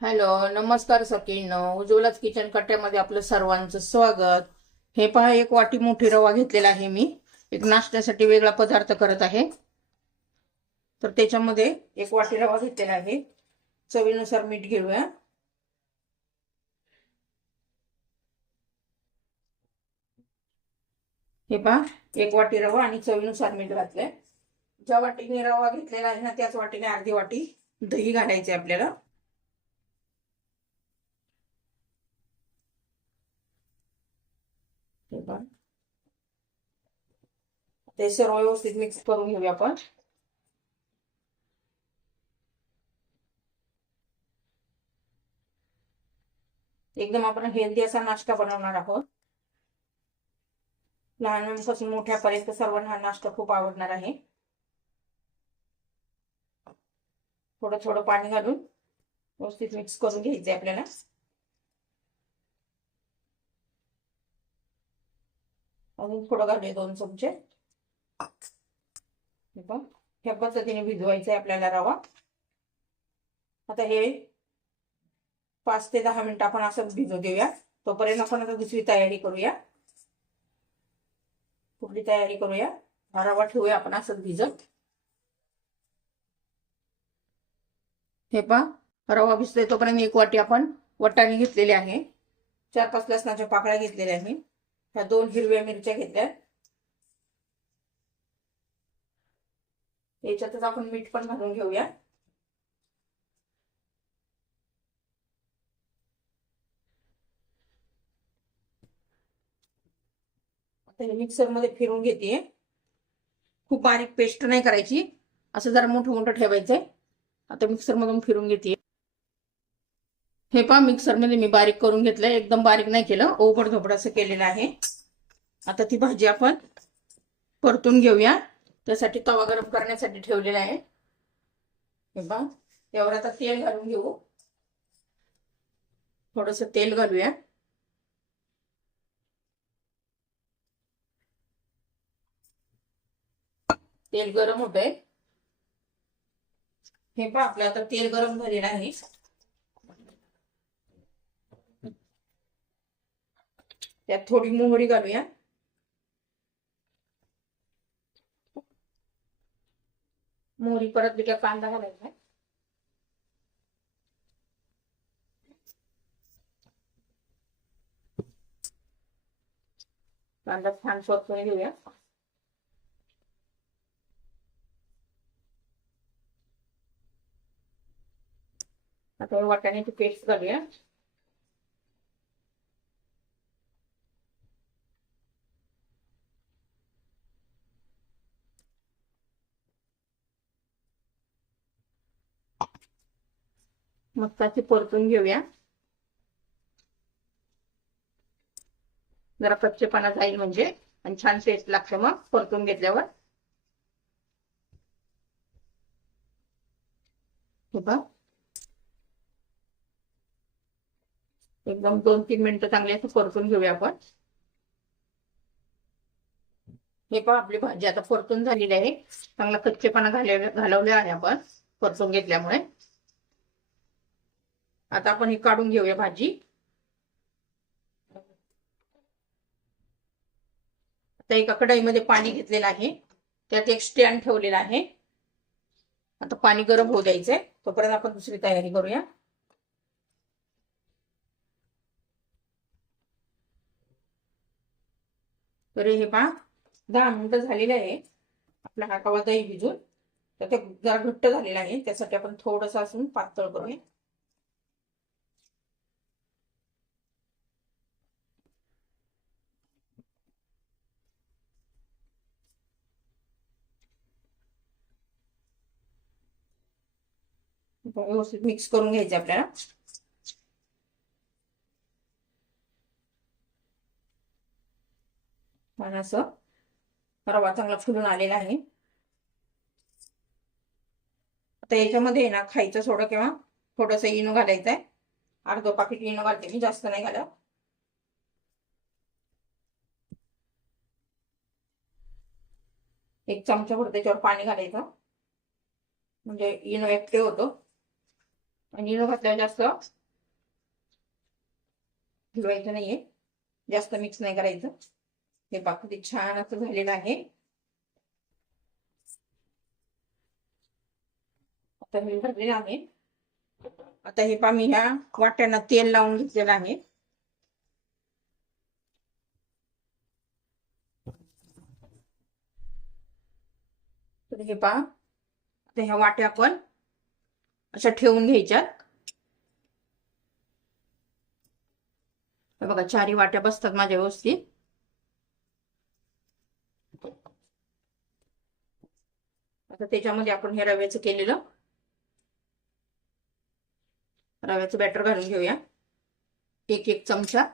Hello नमस्कार सकीन उज्ज्वलाच kitchen कट्ट्यामध्ये आपलं सर्वांचं स्वागत. हे पहा एक वाटी मोठी रवा घेतलेला आहे मी. एक नाश्त्यासाठी वेगळा पदार्थ करत आहे. तर त्याच्यामध्ये एक वाटी रवा घेतलेला आहे. चवीनुसार मीठ घेऊया. हे पहा एक वाटी रवा आणि चवीनुसार मीठ घातलंय. ज्या वाटीने रवा घेतलेला आहे ना त्याच वाटीने अर्धी वाटी दही घालायचे आपल्याला हे पहा. ते सर्व व्यवस्थित मिक्स करून घेऊया आपण. एकदम आपण हेल्दी असा नाश्ता बनवणार आहोत. लहानांपासून मोठ्यापर्यंत सर्वांना हा नाश्ता खूप आवडणार आहे. थोडं थोडं पाणी घालून व्यवस्थित मिक्स करून घ्यायचंय आपल्याला. अजून थोडं घालूया दोन चमचे. ह्या पद्धतीने भिजवायचंय आपल्याला रवा. आता हे पाच ते दहा मिनिट आपण असं भिजू देऊया. तोपर्यंत आपण आता दुसरी तयारी करूया. कुठली तयारी करूया? हा रवा ठेवूया आपण असंच भिजत. हे पहा रवा भिजतोय तोपर्यंत एक वाटी आपण वटाणे घेतलेले आहे. चार पाच लसणाच्या पाकळ्या घेतलेल्या आहे. ह्या दोन हिरव्या मिरच्या घेतल्या याच्यातच आपण मीठ पण घालून घेऊया. आता हे मिक्सरमध्ये फिरून घेते. खूप बारीक पेस्ट नाही करायची. असं जरा मोठं मोठं ठेवायचंय. आता मिक्सर मधून फिरून घेते. हे पहा मिक्सरमध्ये मी बारीक करून घेतलंय. एकदम बारीक नाही केलं. ओबड धोबड असं केलेलं आहे. आता ती भाजी आपण परतून घेऊया. त्यासाठी तवा गरम करण्यासाठी ठेवलेला आहे. हे बघ यावर आता तेल घालून घेऊ. थोडस तेल घालूया. तेल गरम होत आहे हे पहा आपलं आता तेल गरम झालेलं आहे. त्यात थोडी मोहरी घालूया. मोहरी परत बिटा कांदा घालायचा कांदा छान सोडून घेऊया. आता वाटाण्याची पेस्ट घालूया. मक्काची परतून घेऊया. जरा कच्चेपणा जाईल म्हणजे. आणि छान टेस्ट लागते मग परतून घेतल्यावर. हे एकदम दोन तीन मिनिटं चांगले असं परतून घेऊया आपण. हे पण आपली भाजी आता परतून झालेली आहे. चांगला कच्चेपणा घालवले घालवले आहे आपण. परतून घेतल्यामुळे. आता आपण ही काढून घेऊया भाजी. आता एका कढईमध्ये पाणी घेतलेलं आहे. त्यात एक स्टँड ठेवलेला आहे. आता पाणी गरम होऊ द्यायचंय. तोपर्यंत आपण दुसरी तयारी करूया. तर हे पहा दहा मिनिटं झालेले आहे. आपला हा कवा दही भिजून तर ते जरा घट्ट झालेला आहे. त्यासाठी आपण थोडस असून पातळ करूया. व्यवस्थित मिक्स करून घ्यायचे आपल्याला. असं. रवा चांगला फुलून आलेला आहे. आता याच्यामध्ये ना खायचं सोडं किंवा थोडस इनो घालायचं आहे अर्ध पाकिट इनो घालते मी जास्त नाही घालत. एक चमचा भर त्याच्यावर पाणी घालायचं. म्हणजे इनो एकटे होतो. आणि इनो घातल्यावर जास्त फिरवायचं नाहीये जास्त मिक्स नाही करायचं हे पहा छान असं झालेलं आहे आता हे भरलेलं आहे आता हे पा मी ह्या वाट्यांना तेल लावून घेतलेलं आहे तर हे पहा आता ह्या वाट्या आपण अशा ठेवून घ्यायच्यात. बघा चारी वाट्या बसतात माझ्या व्यवस्थित. आता त्याच्यामध्ये आपण हे रव्याचं केलेलं. रव्याचं बॅटर घालून घेऊया. एक एक चमचा.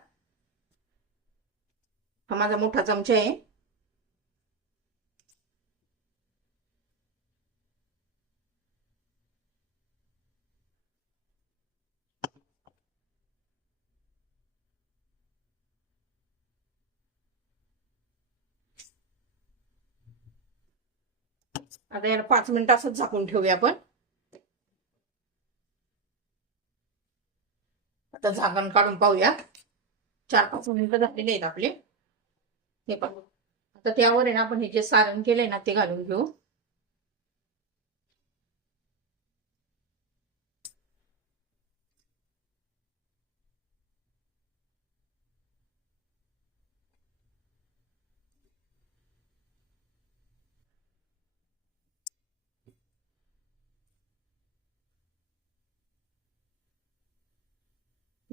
हा माझा मोठा चमचा आहे. आता याला पाच मिनिटं असंच झाकून ठेवूया आपण. आता झाकण काढून पाहूया. चार पाच मिनिटं झालेले आहेत आपले. हे पाहू. आता त्यावर आहे ना आपण हे जे सारण केलंय ना ते घालून घेऊ.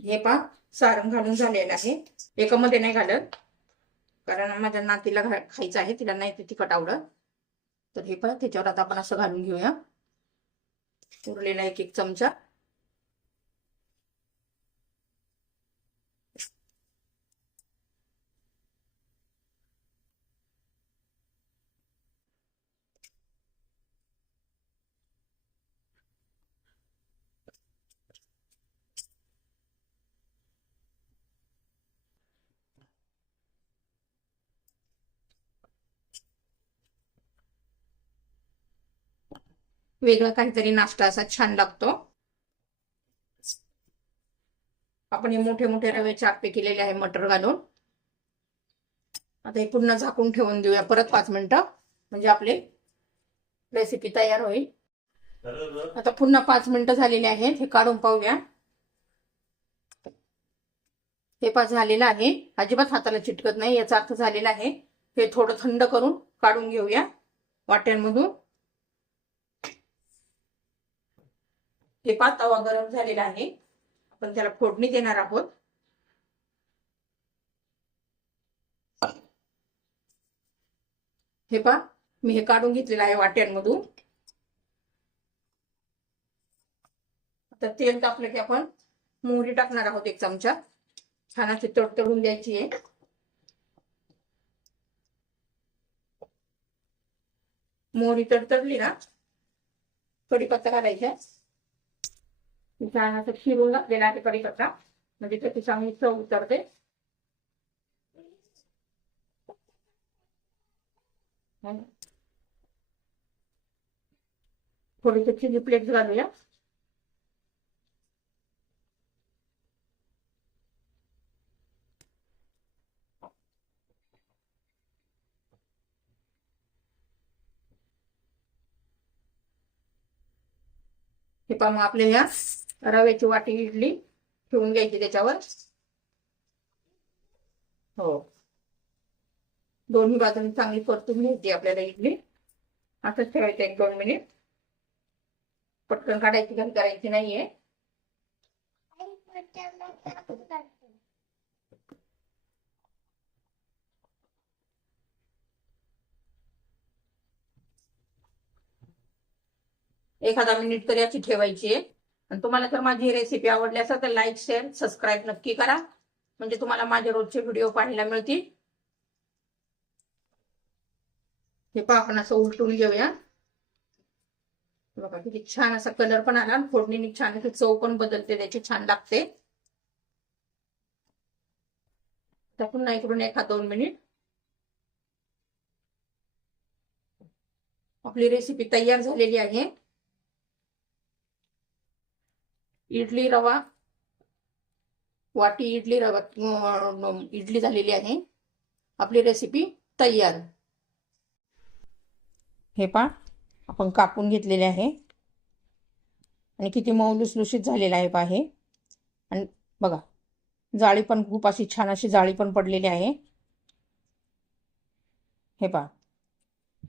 हे पा सारण घालून झालेलं आहे. एकामध्ये नाही घालत कारण माझ्या नातीला घा- खायचं आहे तिला नाही ते तिखट आवडत. तर हे पण त्याच्यावर आता आपण असं घालून घेऊया. उरलेला एक एक चमचा. वेगळा काहीतरी नाश्ता असा छान लागतो. आपण हे मोठे मोठे रव्याचे आप्पे केलेले आहे मटर घालून. आता हे पुन्हा झाकून ठेवून देऊया. परत पाच मिनिटं. म्हणजे आपले रेसिपी तयार होईल. आता पुन्हा पाच मिनिटं झालेले आहेत. हे काढून पाहूया. हे पाच झालेलं आहे. अजिबात हाताला चिटकत नाही. याचा अर्थ झालेला आहे. हे थोडं थंड करून काढून घेऊया. वाट्यांमधून. हे पा तवा गरम झालेला आहे. आपण त्याला फोडणी देणार आहोत. हे पा मी हे काढून घेतलेलं आहे वाट्यांमधून. आता तेल टाकलं की आपण मोहरी टाकणार आहोत एक चमचा. छान अशी तडतडून द्यायची आहे. मोहरी तडतडली ना कढीपत्ता घालायचा. छान असं शिरून देणार आहे कढीपत्ता म्हणजे त्याची चांगली चव उतरते. थोडीशी चिली प्लेट घालूया. हे पहा मग आपल्या ह्या रव्याची वाटी इडली ठेवून घ्यायची त्याच्यावर. हो. दोन्ही बाजूने चांगली परतून घ्यायची आपल्याला इडली. असंच ठेवायचं एक दोन मिनिट पटकन काढायची घाल करायची नाहीये. एखादा मिनिट तरी अशी ठेवायची आहे. आणि तुम्हाला जर माझी रेसिपी आवडली असेल तर लाईक शेअर सबस्क्राईब नक्की करा. म्हणजे तुम्हाला माझे रोजचे व्हिडिओ पाहायला मिळतील. हे पहा आपण असं उलटून घेऊया. बघा किती छान असा कलर पण आला. फोडणीने छान चव पण बदलते त्याची छान लागते. आता पुन्हा इकडून एखाद दोन मिनिट आपली रेसिपी तयार झालेली आहे. इडली रवा वाटी इडली रवा इडली झालेली आहे. आपली रेसिपी तयार. हे पा आपण कापून घेतलेले आहे. आणि किती मऊ लुसलुशीत झालेला आहे पा हे. आणि बघा जाळी पण खूप अशी छान अशी जाळी पण पडलेली आहे. हे पा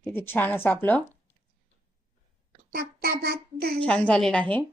किती छान असं आपलं छान झालेलं आहे.